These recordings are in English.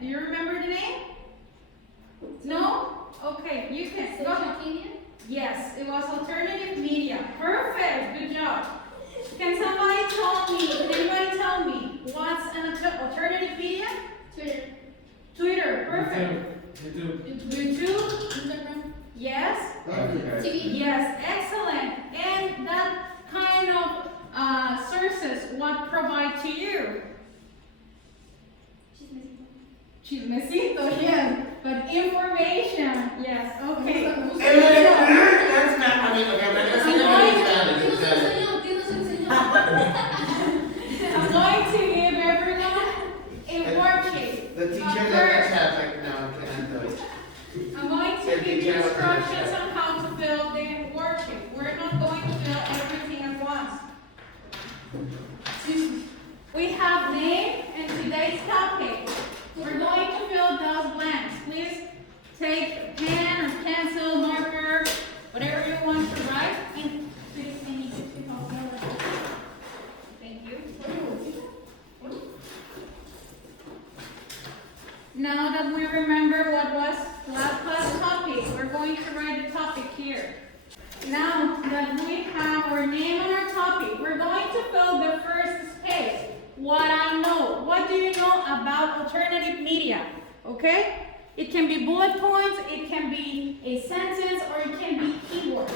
Do you remember the name? No? Okay, you can go ahead. Yes, it was alternative media. Perfect, good job. Can somebody tell me, can anybody tell me what's an alternative media? Twitter. Twitter, perfect. YouTube. Instagram. Yes. TV. Yes, excellent. And that kind of sources what provide to you? Chismecito, yes. But information, yes, okay. That's not, I mean, okay, let's see I'm going to give everyone a worksheet. the teacher that chat like, no, I can't do it. I'm going to give you instructions on how to fill the worksheet. We're not going to fill everything at once. We have name and today's topic. We're going to fill those blanks. Please take a pen or pencil, marker, whatever you want to write. And please, can you just pick up your record? Thank you. Now that we remember what was last class topic, we're going to write the topic here. Now that we have our name and our topic, we're going to fill the first space. What I know. What do you know about alternative media? Okay? It can be bullet points, it can be a sentence, or it can be keywords.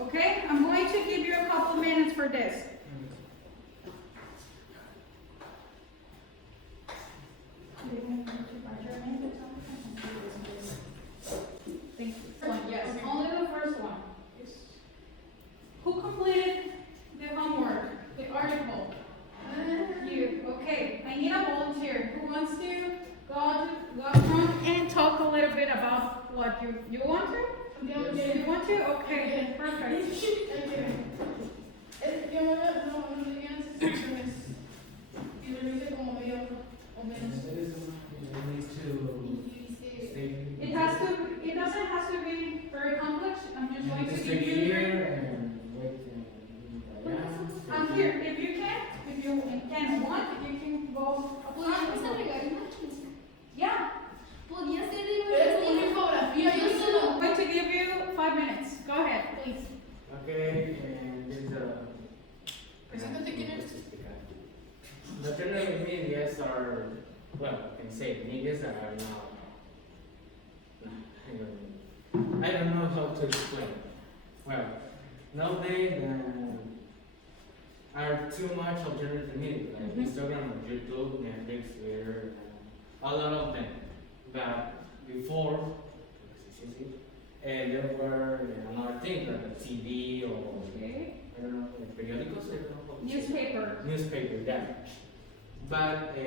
Okay? I'm going to give you a couple minutes for this. Thank you. Yes, only the first one. Who completed the homework, the article? You. Okay, I need a volunteer. Who wants to go front and talk a little bit about what you want to? Yes. You want to? Okay, perfect. It doesn't have to be very complex. I'm just going to give you. I'm here. If you can want, you can go. Yeah. I'm going to give you 5 minutes. Go ahead, please. Okay, and this the alternative medias are, well, I can say medias that are now, I don't know how to explain. Well, nowadays are too much alternative media, like Instagram, YouTube, Netflix, Twitter, a lot of them. But before, there were another thing like TV or I don't know, periodicals, I don't know how to say. Newspaper, yeah. But the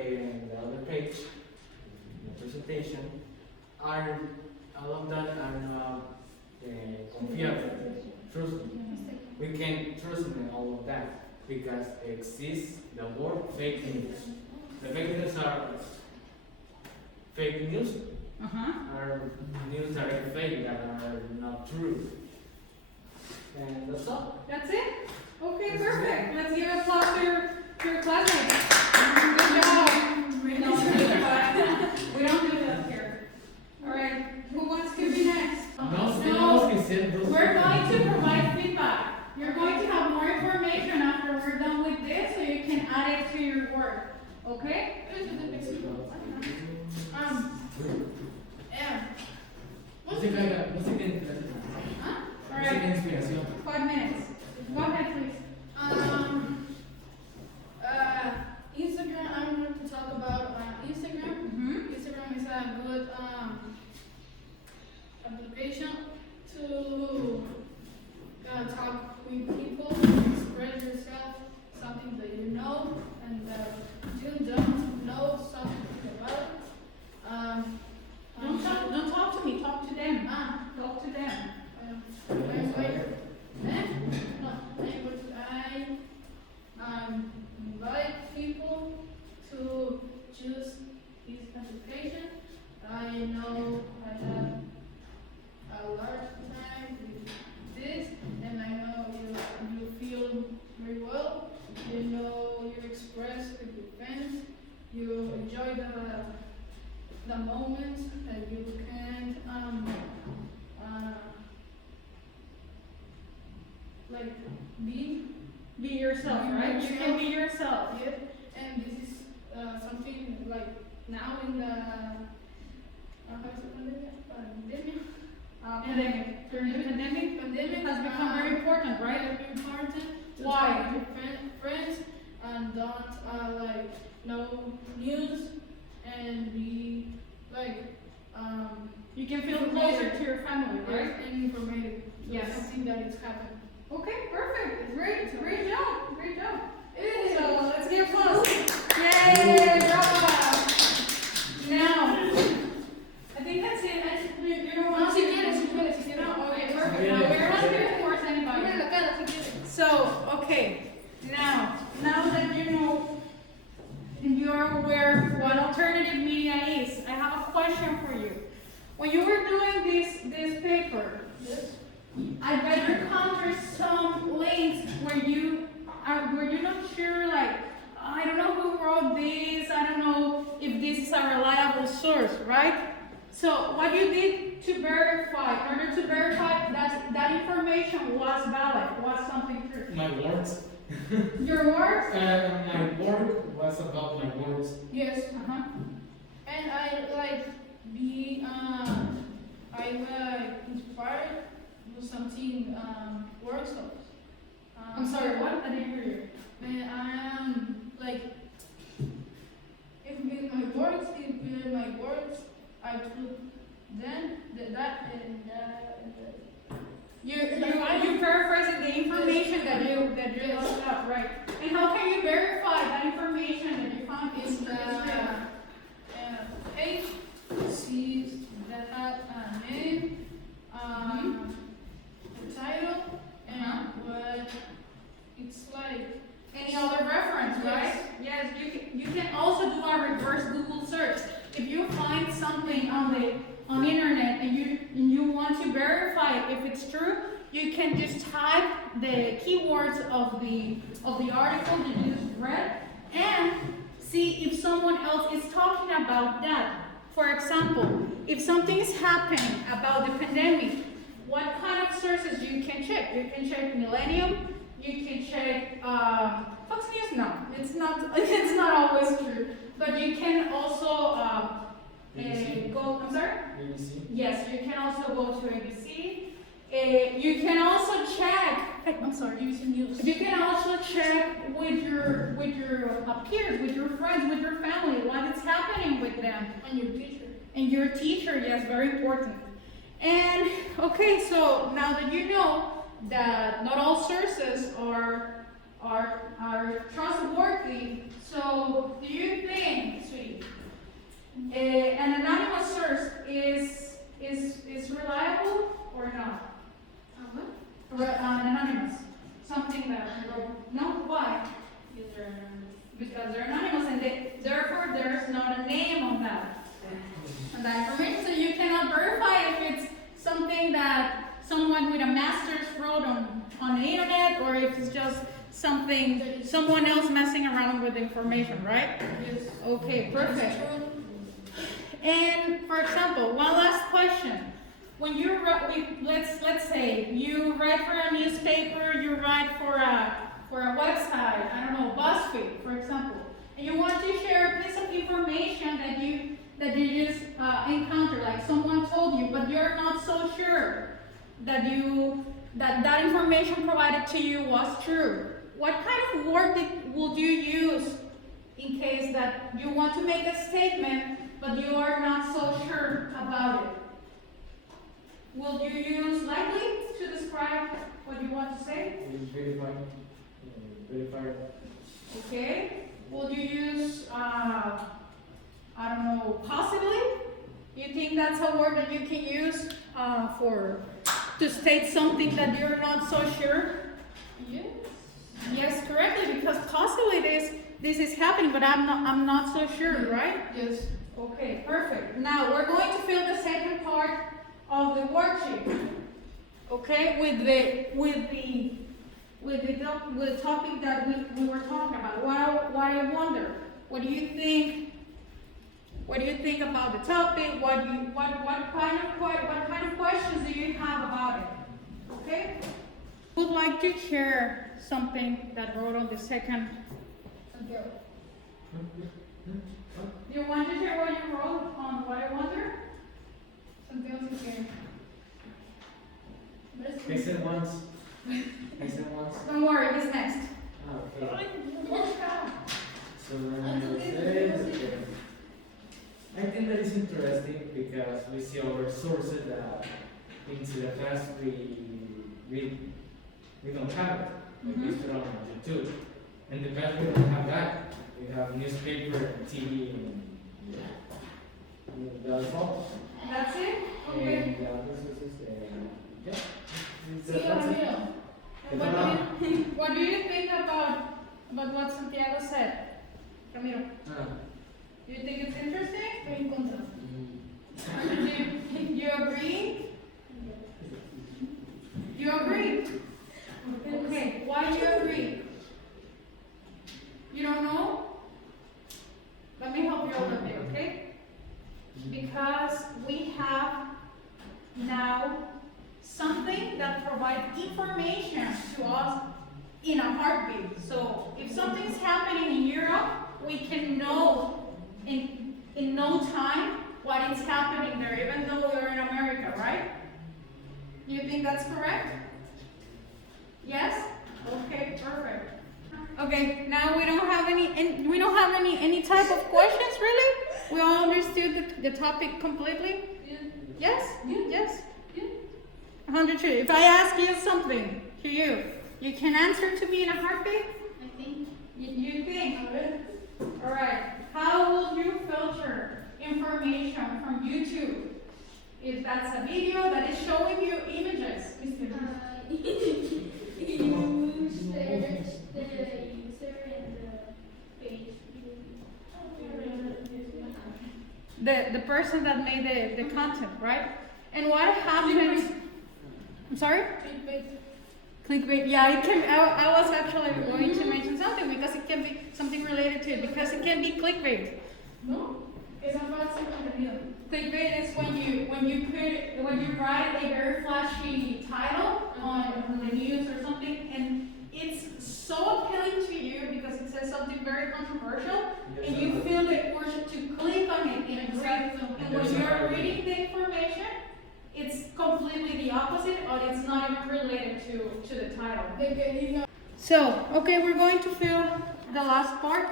other page, the presentation, are all of that are not confiable. Trust me. We can trust in all of that because exists the word fake news. The fake news are fake news. Are news that are fake, that are not true. And that's all. That's it? Okay, perfect. Let's give applause to your classmates. Good job. We don't do that here. All right, who wants to be next? We're going to provide feedback. You're going to have more information after we're done with this so you can add it to your work. Okay? All right. 5 minutes. Go ahead, please. Instagram, I'm going to talk about Instagram. Instagram is a good application to talk with people, express yourself, something that you know and that you don't know something about. Don't talk to me. Talk to them. Talk to them. I invite people to choose this application. I know I have a large time with this, and I know you feel very well. You know you express with your friends. You enjoy the moments that you can like Be yourself, right? You can be yourself. Yep. And this is something like now in the how is it pandemic? Pandemic. During the pandemic, Pandemic has become very important, right? Very important. To Why? talk to friends and don't like know news and be like You can feel closer to your family, right? and informative. So Yes. something that is happening. Okay, perfect. Great job. Great job. It is. So let's get close. Yay, bravo. Now, I think that's it. You don't want Si quieres. No, okay, perfect. Yeah. Now, we're not going to force anybody. Mira la cara si quieres. So, okay, now that you know and you are aware what alternative media is, I have a question for you. When you were doing this paper, Yes. I bet you encountered some links where you're not sure, like, I don't know who wrote this, I don't know if this is a reliable source, right? So what you did to verify, in order to verify that information was valid, was something true. My words. Your words? My work was about my words. Yes. Uh-huh. And I like be I like inspired with something workshops. I'm sorry, what? I didn't hear you. And I am like if in my words I put then that and You paraphrasing the information that you Yes. looked up, right? And how can you verify that information that you found is is the real? page sees that has a name, the title, and what it's like. Any other reference, right? Yes, you can also do a reverse Google search. If you find something on the internet and you want to verify if it's true, you can just type the keywords of the article that you just read and see if someone else is talking about that. For example, if something is happening about the pandemic, what kind of sources you can check? You can check Millennium. You can check Fox News. No, it's not always true. But you can also BBC. go. I'm sorry. BBC. Yes, you can also go to ABC. You can also check. I'm sorry. Using news. You can also check with your peers, with your friends, with your family, what is happening with them. And your teacher. And your teacher, yes, very important. And okay, so now that you know that not all sources are trustworthy, so do you think, sweetie, an anonymous source is reliable or not? An anonymous, something that no, why? Because they're anonymous and therefore there's not a name on that. And that information, so you cannot verify if it's something that someone with a master's wrote on the internet or if it's just someone else messing around with information, right? Yes. Okay, perfect. And for example, one last question. When you write, let's say you write for a newspaper, you write for a website, I don't know, BuzzFeed, for example, and you want to share a piece of information that you just encountered, like someone told you, but you're not so sure that that information provided to you was true. What kind of word would you use in case that you want to make a statement, but you are not so sure about it? Will you use likely to describe what you want to say? Verify. Verify. Okay. Will you use, I don't know, possibly? You think that's a word that you can use to state something that you're not so sure? Yes. Yes, correctly, because possibly this is happening, but I'm not so sure, right? Yes. Okay, perfect. Now we're going to fill the second part of the worksheet. Okay, with the topic that we were talking about. What I wonder, what do you think What do you think about the topic? What kind of questions do you have about it? Okay? Would like to share something that wrote on the second. Santiago. Do you want to share what you wrote on what I wonder? Santiago se quiere. I said once. Don't worry, he's next. Okay. So I think that is interesting because we see our sources that into the past we don't have it. Like Mhm. it's on YouTube. In the past we don't have that. We have newspaper, TV, and that's all. That's it? Okay. And this is yeah. Sí, Ramiro. What do you think about what Santiago said? Ramiro, do you think it's interesting? Estoy en contra. You agree? You agree? Okay, why do you agree? You don't know? Let me help you a little bit, okay? Because we have now something that provides information to us in a heartbeat. So if something's happening in Europe, we can know in no time what is happening there, even though we're in America, right? You think that's correct? Yes? Okay, perfect. Okay, now we don't have any type of questions really? We all understood the topic completely? Yes? Yes? 100%. If I ask you something to you can answer to me in a heartbeat? I think. You think? Alright. How will you filter information from YouTube? If that's a video that is showing you images. You search the user and the page. The person that made the content, right? And what happens? I'm sorry? Clickbait. Yeah, it can. I was actually going to mention something because it can be something related to it because it can be clickbait. No, es falso contenido. Clickbait is when you write a very flashy title on the news or something, and it's so appealing to you because it says something very controversial, and you feel the urge to click on it and read. And when you're reading the information, it's completely the opposite, or it's not even related to the title. De que diga So, okay, we're going to fill the last part.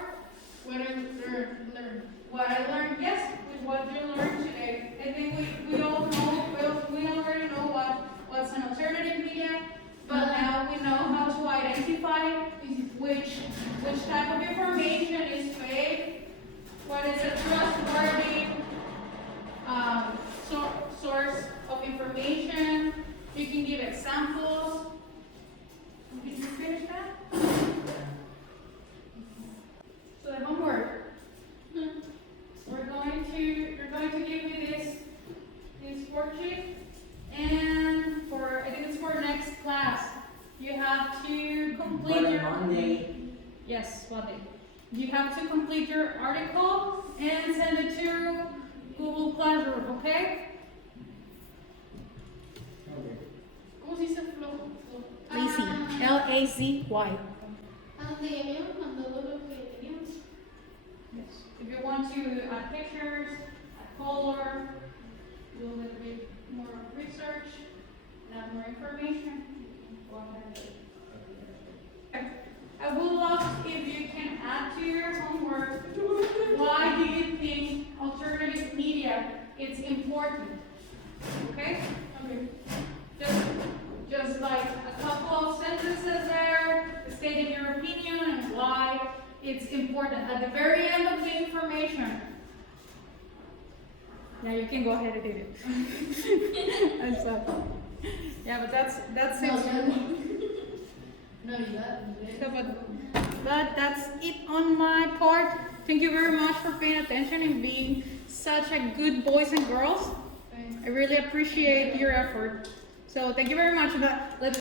what I learned. What I learned, yes, with what you learned today. I think we all know, we already know what's an alternative media, but now we know how to identify which type of information is fake, what is a trustworthy source of information. You can give examples. Did you finish that? So the homework. You're going to give me this worksheet, and I think it's for next class. You have to complete your Monday. Yes, Monday. You have to complete your article and send it to Google Classroom, okay? ¿Cómo se dice flojo? Lazy. L-A-Z-Y. A donde ya habíamos mandado lo que teníamos. Yes. If you want to add pictures, add color, do a little bit more research, add more information, go ahead and do it. I would love if you can add to your homework, why do you think alternative media is important? Okay? Just like a couple of sentences there, stating your opinion and why it's important. At the very end of the information. Yeah, you can go ahead and do it. I'm sorry. Yeah, but that's it. So, but that's it on my part. Thank you very much for paying attention and being such a good boys and girls. I really appreciate your effort. So thank you very much. Let's